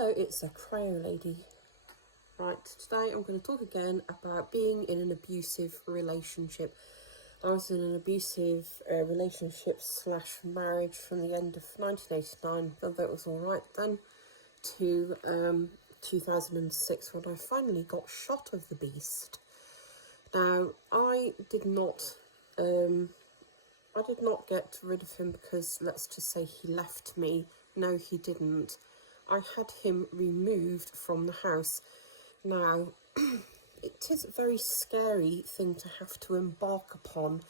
Hello, it's a cryo lady. Right, today I'm going to talk again about being in an abusive relationship. I was in an abusive relationship / marriage from the end of 1989, although it was alright then, to 2006 when I finally got shot of the beast. Now, I did not get rid of him because, let's just say, he left me. No, he didn't. I had him removed from the house. Now, it is a very scary thing to have to embark upon,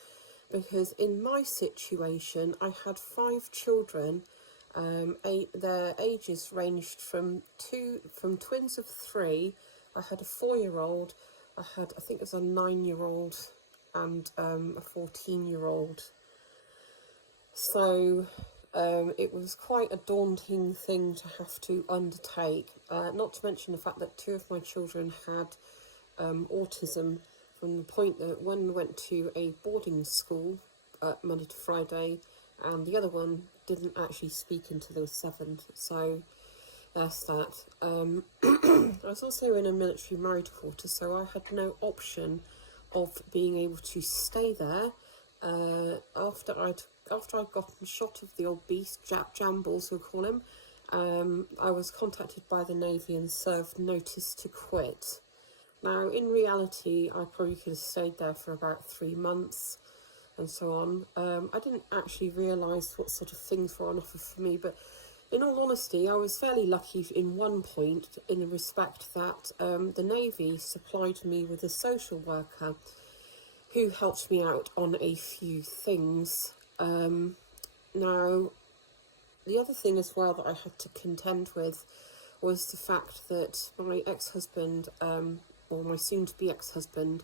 because in my situation, I had 5 children. Their ages ranged from twins of 3. I had a 4-year-old. I think it was a 9-year-old and a 14-year-old. So it was quite a daunting thing to have to undertake, not to mention the fact that 2 of my children had autism, from the point that one went to a boarding school Monday to Friday, and the other one didn't actually speak until they were 7, so that's that. I was also in a military married quarter, so I had no option of being able to stay there. After I'd gotten shot of the old beast, Jambles we'll call him, I was contacted by the Navy and served notice to quit. Now, in reality, I probably could have stayed there for about 3 months and so on. I didn't actually realise what sort of things were on offer for me, but in all honesty, I was fairly lucky in one point, in the respect that the Navy supplied me with a social worker who helped me out on a few things. Now, the other thing as well that I had to contend with was the fact that my ex-husband, or my soon-to-be ex-husband,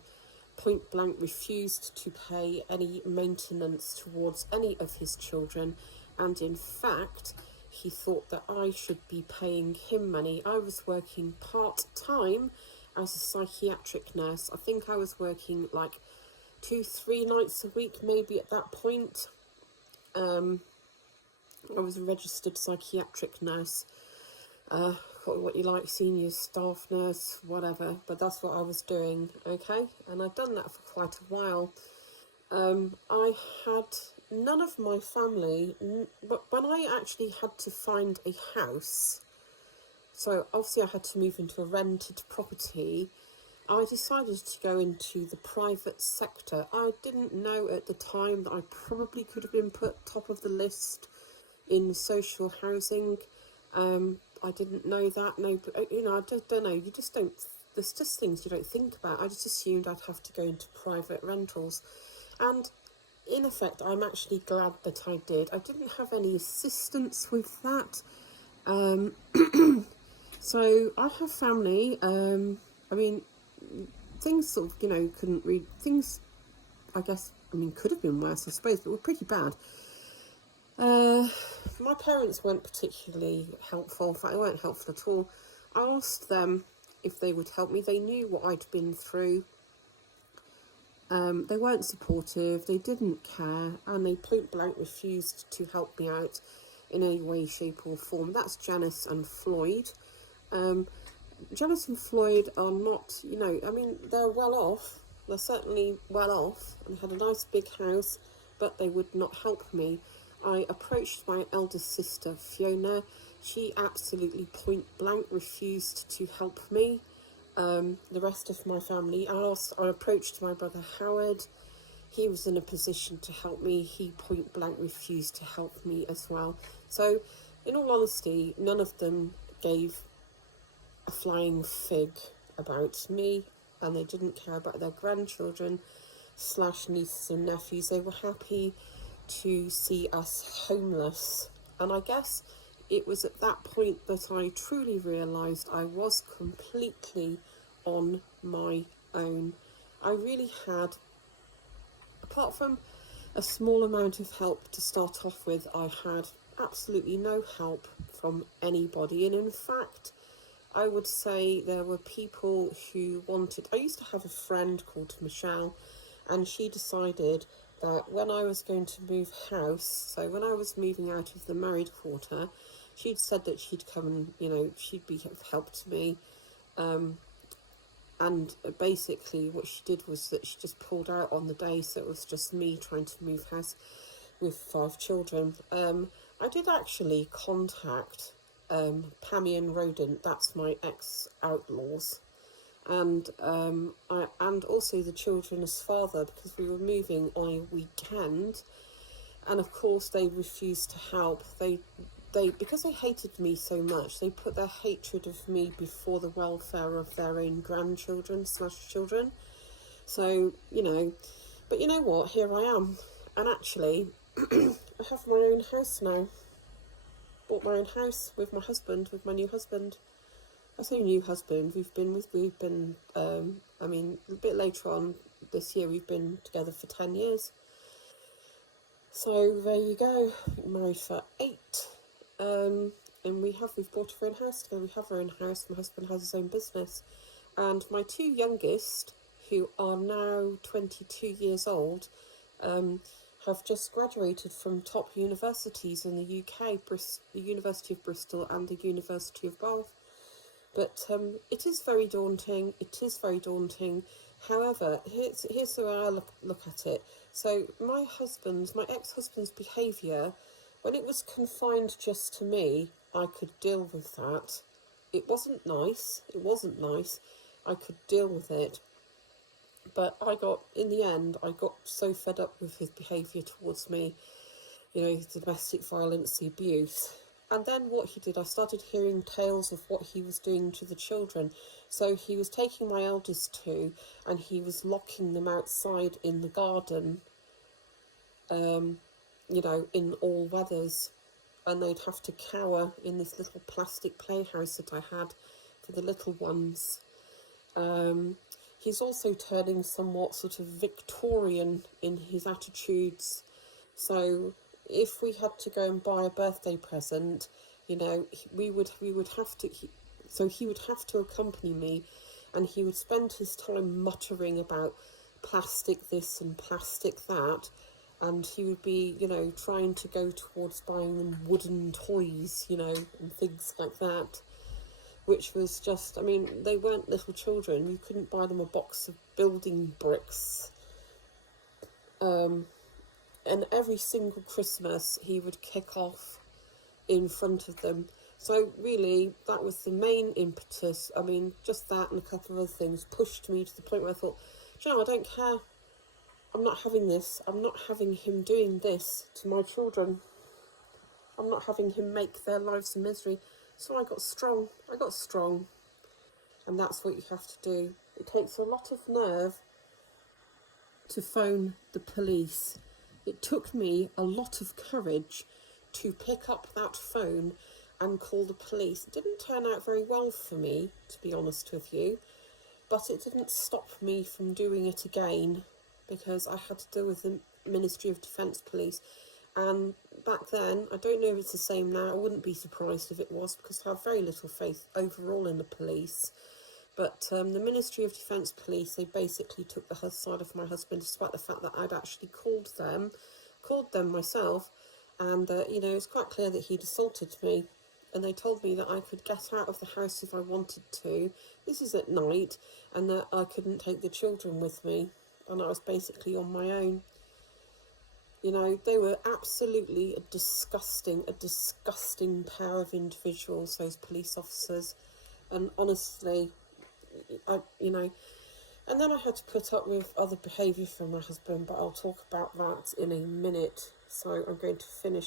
point blank refused to pay any maintenance towards any of his children, and in fact he thought that I should be paying him money. I was working part-time as a psychiatric nurse. I think I was working like 2-3 nights a week maybe at that point. I was a registered psychiatric nurse, what you like, senior staff nurse, whatever, but that's what I was doing, okay? And I'd done that for quite a while. I had none of my family, but when I actually had to find a house, so obviously I had to move into a rented property, I decided to go into the private sector. I didn't know at the time that I probably could have been put top of the list in social housing. I didn't know that. No, but I don't know. You just don't. There's just things you don't think about. I just assumed I'd have to go into private rentals, and in effect, I'm actually glad that I did. I didn't have any assistance with that. So I have family. I mean, things sort of, couldn't read things. I guess, could have been worse, I suppose, but were pretty bad. My parents weren't particularly helpful. In fact, they weren't helpful at all. I asked them if they would help me. They knew what I'd been through. They weren't supportive, they didn't care, and they point blank refused to help me out in any way, shape or form. That's Janice and Floyd. Janice and Floyd are not, they're well off. They're certainly well off and had a nice big house, but they would not help me. I approached my eldest sister, Fiona. She absolutely point blank refused to help me. The rest of my family, I approached my brother Howard. He was in a position to help me. He point blank refused to help me as well. So, in all honesty, none of them gave a flying fig about me, and they didn't care about their grandchildren / nieces and nephews. They were happy to see us homeless, and I guess it was at that point that I truly realised I was completely on my own. I really had, apart from a small amount of help to start off with, I had absolutely no help from anybody. And in fact, I would say there were people who wanted... I used to have a friend called Michelle, and she decided that when I was going to move house, so when I was moving out of the married quarter, she'd said that she'd come and, she'd be of help to me. And basically what she did was that she just pulled out on the day, so it was just me trying to move house with 5 children. I did actually contact Pammy and Rodent, that's my ex-outlaws, and and also the children's father, because we were moving on a weekend, and of course they refused to help. They because they hated me so much, they put their hatred of me before the welfare of their own grandchildren / children. So, but you know what, here I am, and actually I have my own house now. Bought my own house with my husband, with my new husband. I say new husband, we've been a bit later on this year, we've been together for 10 years. So there you go, married for 8. And we've bought our own house together. We have our own house. My husband has his own business, and my 2 youngest, who are now 22 years old, have just graduated from top universities in the UK, the University of Bristol and the University of Bath. But it is very daunting. It is very daunting. However, here's the way I look at it. So my ex-husband's behaviour, when it was confined just to me, I could deal with that. It wasn't nice. I could deal with it. But in the end, I got so fed up with his behaviour towards me, the domestic violence, the abuse. And then what he did, I started hearing tales of what he was doing to the children. So he was taking my eldest 2, and he was locking them outside in the garden, in all weathers. And they'd have to cower in this little plastic playhouse that I had for the little ones. He's also turning somewhat sort of Victorian in his attitudes. So if we had to go and buy a birthday present, we would have to. He would have to accompany me, and he would spend his time muttering about plastic this and plastic that, and he would be, trying to go towards buying them wooden toys, and things like that. Which was just, they weren't little children. You couldn't buy them a box of building bricks. And every single Christmas he would kick off in front of them. So really, that was the main impetus. Just that and a couple of other things pushed me to the point where I thought, I don't care. I'm not having this. I'm not having him doing this to my children. I'm not having him make their lives a misery. So I got strong. And that's what you have to do. It takes a lot of nerve to phone the police. It took me a lot of courage to pick up that phone and call the police. It didn't turn out very well for me, to be honest with you, but it didn't stop me from doing it again, because I had to deal with the Ministry of Defence Police. And back then, I don't know if it's the same now, I wouldn't be surprised if it was, because I have very little faith overall in the police. But the Ministry of Defence Police, they basically took the side of my husband, despite the fact that I'd actually called them myself, and it's quite clear that he'd assaulted me. And they told me that I could get out of the house if I wanted to. This is at night, and that I couldn't take the children with me, and I was basically on my own. They were absolutely a disgusting pair of individuals, those police officers. And honestly, and then I had to put up with other behaviour from my husband, but I'll talk about that in a minute. So I'm going to finish